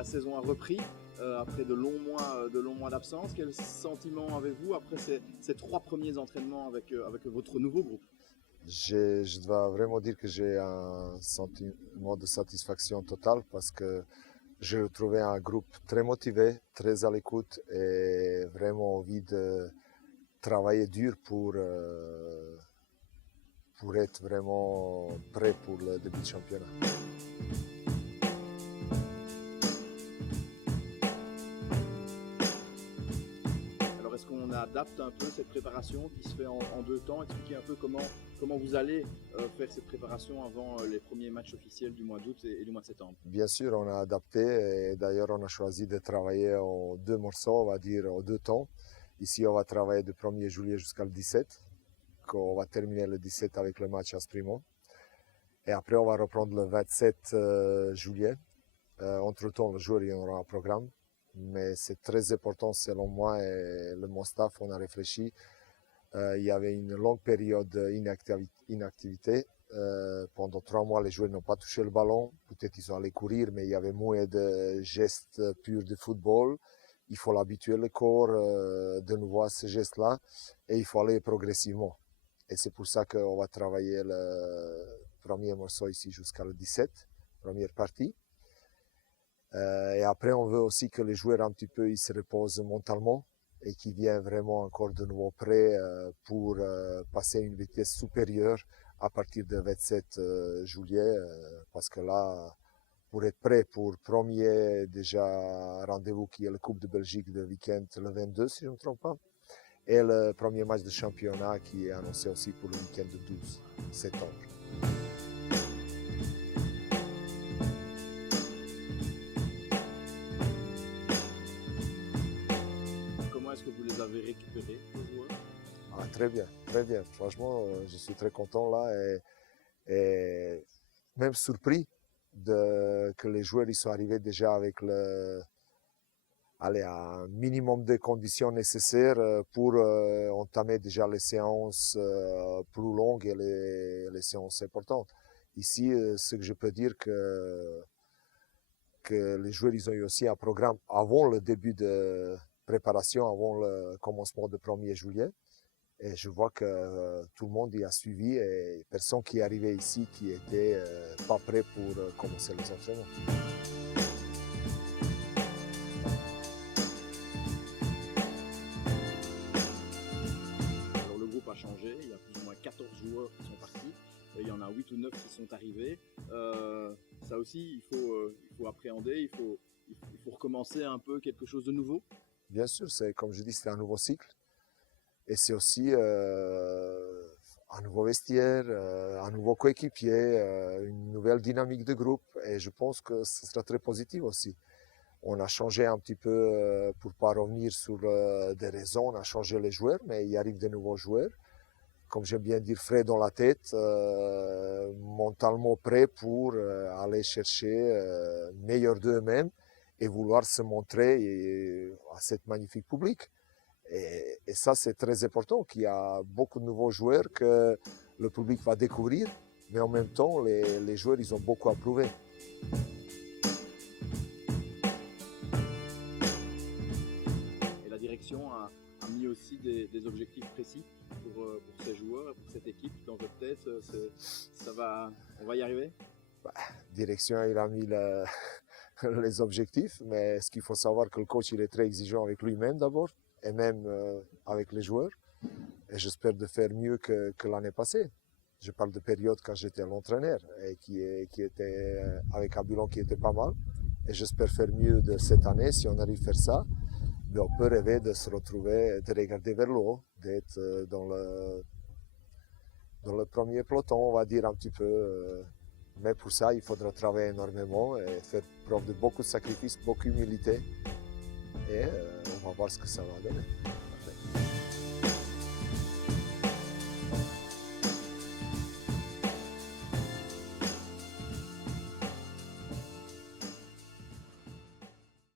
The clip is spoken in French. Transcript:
la saison a repris après de longs mois d'absence. Quel sentiment avez-vous après ces 3 premiers entraînements avec votre nouveau groupe? Je dois vraiment dire que j'ai un sentiment de satisfaction totale parce que j'ai retrouvé un groupe très motivé, très à l'écoute et vraiment envie de travailler dur pour être vraiment prêt pour le début du championnat. Alors est-ce qu'on adapte un peu cette préparation qui se fait en 2 temps? Expliquez un peu comment vous allez faire cette préparation avant les premiers matchs officiels du mois d'août et du mois de septembre. Bien sûr, on a adapté et d'ailleurs on a choisi de travailler en 2 morceaux, on va dire en 2 temps. Ici, on va travailler du 1er juillet jusqu'à le 17, qu'on va terminer le 17 avec le match à Sprimont. Et après, on va reprendre le 27 juillet. Entre-temps, le joueur il y aura un programme, mais c'est très important selon moi et mon staff, on a réfléchi. Il y avait une longue période d'inactivité. Pendant 3 mois, les joueurs n'ont pas touché le ballon. Peut-être ils sont allés courir, mais il y avait moins de gestes purs de football. Il faut l'habituer le corps de nouveau à ces gestes-là et il faut aller progressivement. Et c'est pour ça qu'on va travailler le premier morceau ici jusqu'à le 17, première partie. Et après, on veut aussi que les joueurs un petit peu ils se reposent mentalement et qu'ils viennent vraiment encore de nouveau prêts pour passer une vitesse supérieure à partir du 27 juillet. Parce que là, pour être prêt pour premier déjà rendez-vous qui est la Coupe de Belgique de week-end le 22, si je ne me trompe pas, et le premier match de championnat qui est annoncé aussi pour le week-end de 12 septembre. Comment est-ce que vous les avez récupérés, les joueurs? Ah, très bien, très bien. Franchement, je suis très content là et même surpris que les joueurs ils sont arrivés déjà avec un minimum de conditions nécessaires pour entamer déjà les séances plus longues et les séances importantes. Ici, ce que je peux dire que les joueurs ils ont eu aussi un programme avant le début de préparation, avant le commencement du 1er juillet. Et je vois que tout le monde y a suivi et personne qui est arrivé ici qui était pas prêt pour commencer les entraînements. Alors le groupe a changé, il y a plus ou moins 14 joueurs qui sont partis, et il y en a 8 ou 9 qui sont arrivés. Ça aussi, il faut appréhender, il faut recommencer un peu quelque chose de nouveau. Bien sûr, c'est comme je dis, c'est un nouveau cycle. Et c'est aussi un nouveau vestiaire, un nouveau coéquipier, une nouvelle dynamique de groupe. Et je pense que ce sera très positif aussi. On a changé un petit peu, pour pas revenir sur des raisons, on a changé les joueurs, mais il arrive de nouveaux joueurs. Comme j'aime bien dire, frais dans la tête, mentalement prêts pour aller chercher meilleur d'eux-mêmes et vouloir se montrer à cette magnifique public. Et ça, c'est très important, qu'il y a beaucoup de nouveaux joueurs que le public va découvrir, mais en même temps, les joueurs, ils ont beaucoup à prouver. Et la direction a mis aussi des objectifs précis pour ces joueurs, pour cette équipe. Dans votre tête, on va y arriver? Direction, il a mis les objectifs, mais ce qu'il faut savoir, que le coach, il est très exigeant avec lui-même d'abord, et même avec les joueurs. Et j'espère de faire mieux que l'année passée. Je parle de période quand j'étais l'entraîneur et qui était avec un bilan qui était pas mal. Et j'espère faire mieux de cette année. Si on arrive à faire ça, on peut rêver de se retrouver, de regarder vers le haut, d'être dans le premier peloton, on va dire un petit peu. Mais pour ça, il faudra travailler énormément et faire preuve de beaucoup de sacrifices, beaucoup d'humilité. Et on va voir ce que ça va donner.